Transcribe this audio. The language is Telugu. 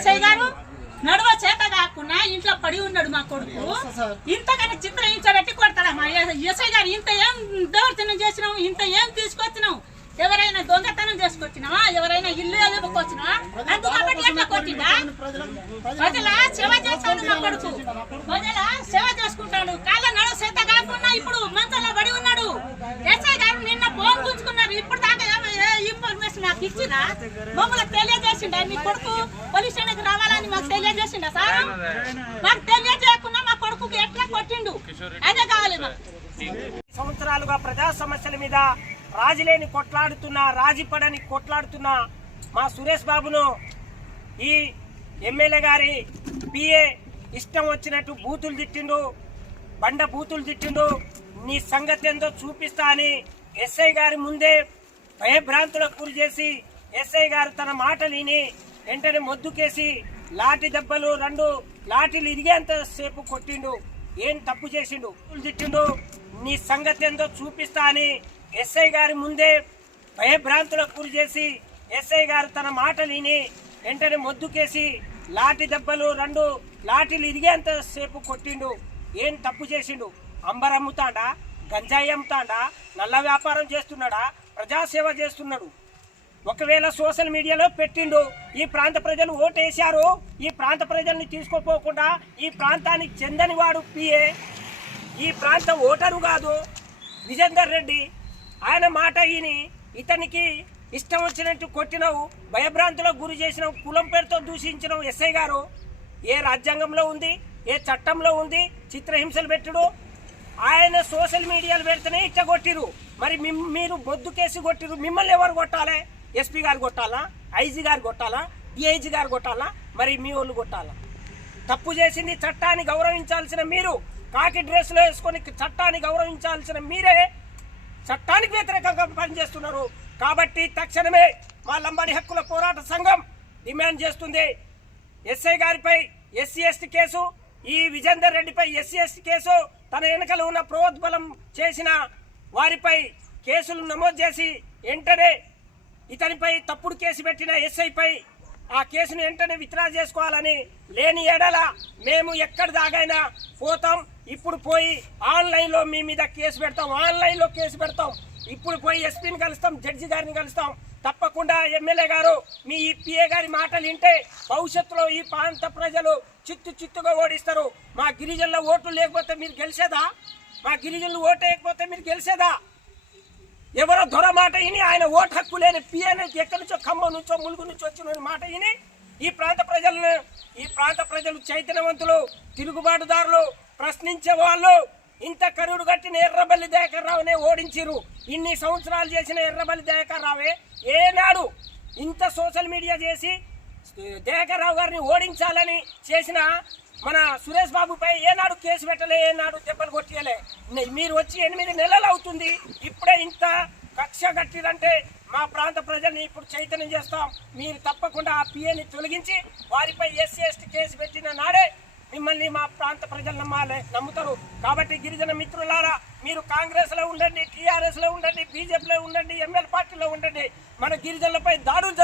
ఎస్ఐ గారు? నడువ చేత కాకుండా ఇంట్లో పడి ఉన్నాడు మా కొడుకు. ఇంతకన్నా చిత్రం ఇంచబెట్టి కొడతాడా మా ఎస్ఐ గారు? ఇంత ఏం దౌర్జన్యం చేసినావు? ఇంత ఏం తీసుకొచ్చినావు? ఎవరైనా దొంగతనం చేసుకొచ్చినావా? ఎవరైనా ఇల్లు కాబట్టి ఎట్లా కొట్టిందా ప్రజల సేవ చేస్తాడు కొడుకు. ప్రజల సేవ చేసుకుంటాడు. కాళ్ళ నడు చేత కాకుండా ఇప్పుడు మంచంలో పడి ఉన్నాడు ఎస్ఐ గారు నిన్న ఫోన్ గుంజుకున్నారు ఇప్పుడు దాకా ఏమ- ఏ మాకు ఇచ్చినా? మమ్మల్ని తెలియజేసిండా? మీ కొడుకు పోలీస్ స్టేషన్కి రావాలని మాకు తెలియజేసిండా సార్? మాకు తెలియజేయకుండా మా కొడుకుకి ఎట్లా కొట్టిండు? అదే కావాలి సంవత్సరాలుగా ప్రజా సమస్యల మీద రాజులేని కొట్లాడుతున్న రాజీపడని కొట్లాడుతున్న మా సురేష్ బాబును ఈ ఎమ్మెల్యే గారి పిఏ ఇష్టం వచ్చినట్టు బూతులు తిట్టిండు బండ బూతులు తిట్టిండు. నీ సంగతి ఏందో చూపిస్తా అని ఎస్ఐ గారి ముందే భయభ్రాంతులకు గురి చేసి ఎస్ఐ గారు తన మాట విని వెంటనే మొద్దుకేసి లాఠీ దెబ్బలు రెండు లాఠీలు ఇరిగేంత సేపు కొట్టిండు. ఏం తప్పు చేసిండు? తిట్టిండు. నీ సంగతి ఏందో చూపిస్తా అని ఎస్ఐ గారి ముందే భయభ్రాంతులకు గురి చేసి ఎస్ఐ గారు తన మాట విని వెంటనే మొద్దుకేసి లాఠీ దెబ్బలు రెండు లాఠీలు ఇరిగేంత సేపు కొట్టిండు. ఏం తప్పు చేసిండు? అంబర్ అమ్ముతాడా గంజాయి అమ్ముతాడా? నల్ల వ్యాపారం చేస్తున్నాడా? ప్రజాసేవ చేస్తున్నాడు. ఒకవేళ సోషల్ మీడియాలో పెట్టిండు ఈ ప్రాంత ప్రజలు ఓటేశారు ఈ ప్రాంత ప్రజల్ని తీసుకోపోకుండా ఈ ప్రాంతానికి చెందని వాడు పిఏ. ఈ ప్రాంత ఓటరు కాదు విజేందర్ రెడ్డి. ఆయన మాట ఈని ఇతనికి ఇష్టం వచ్చినట్టు కొట్టినవు భయభ్రాంతులకు గురి చేసినావు కులం పేరుతో దూషించినవు ఎస్ఐ గారు. ఏ రాజ్యాంగంలో ఉంది ఏ చట్టంలో ఉంది చిత్రహింసలు పెట్టుడు ఆయన సోషల్ మీడియాలు పెడితేనే ఇట్ట కొట్టిరు మరి మీరు బొద్దు కేసు కొట్టిరు మిమ్మల్ని ఎవరు కొట్టాలి? ఎస్పీ గారు కొట్టాలా? ఐజీ గారు కొట్టాలా? డిఐజీ గారు కొట్టాలా? మరి మీ వాళ్ళు కొట్టాలా? తప్పు చేసింది చట్టాన్ని గౌరవించాల్సిన మీరు కాకి డ్రెస్లో వేసుకొని చట్టాన్ని గౌరవించాల్సిన మీరే చట్టానికి వ్యతిరేకంగా పనిచేస్తున్నారు. కాబట్టి తక్షణమే మా లంబాడి హక్కుల పోరాట సంఘం డిమాండ్ చేస్తుంది. ఎస్ఐ గారిపై ఎస్సీ ఎస్టీ కేసు ఈ విజేందర్ రెడ్డిపై ఎస్సీ కేసు తన వెనుకలు ఉన్న ప్రోద్బలం చేసిన వారిపై కేసులు నమోదు చేసి వెంటనే ఇతనిపై తప్పుడు కేసు పెట్టిన ఎస్ఐపై ఆ కేసును వెంటనే విత్డ్రా చేసుకోవాలని లేని ఎడల మేము ఎక్కడ దాగైనా పోతాం. ఇప్పుడు పోయి ఆన్లైన్లో మీ మీద కేసు పెడతాం. ఆన్లైన్లో కేసు పెడతాం. ఇప్పుడు పోయి ఎస్పీని కలుస్తాం జడ్జి గారిని కలుస్తాం. తప్పకుండా ఎమ్మెల్యే గారు మీ ఈ పిఏ గారి మాటలు వింటే భవిష్యత్తులో ఈ ప్రాంత ప్రజలు చిత్తు చిత్తుగా ఓడిస్తారు. మా గిరిజనుల ఓట్లు లేకపోతే మీరు గెలిచేదా? మా గిరిజనులు ఓటు వేయకపోతే మీరు గెలిచేదా? ఎవరో దొర మాట విని ఆయన ఓటు హక్కు లేని పిఏని ఎక్కడి నుంచో ఖమ్మం నుంచో ములుగు నుంచి వచ్చిన మాట విని ఈ ప్రాంత ప్రజలను ఈ ప్రాంత ప్రజలు చైతన్యవంతులు తిరుగుబాటుదారులు ప్రశ్నించే వాళ్ళు ఇంత కరుడు కట్టిన ఎర్రబల్లి దయాకర్ రావునే ఓడించిరు ఇన్ని సంవత్సరాలు చేసిన ఎర్రబల్లి దయాకర్ రావే ఏనాడు ఇంత సోషల్ మీడియా చేసి దేకర్రావు గారిని ఓడించాలని చేసిన మన సురేష్ బాబుపై ఏనాడు కేసు పెట్టలే ఏనాడు దెబ్బలు కొట్టియలే. మీరు వచ్చి ఎనిమిది నెలలు అవుతుంది. ఇప్పుడే ఇంత కక్ష కట్టిరంటే మా ప్రాంత ప్రజల్ని ఇప్పుడు చైతన్యం చేస్తాం. మీరు తప్పకుండా ఆ పిఏని తొలగించి వారిపై ఎస్సీ ఎస్టీ కేసు పెట్టిన నాడే మిమ్మల్ని మా ప్రాంత ప్రజలు నమ్మాలి నమ్ముతారు. కాబట్టి గిరిజన మిత్రులారా మీరు కాంగ్రెస్లో ఉండండి టీఆర్ఎస్లో ఉండండి బీజేపీలో ఉండండి ఎంఎల్ పార్టీలో ఉండండి మన గిరిజనులపై దాడులు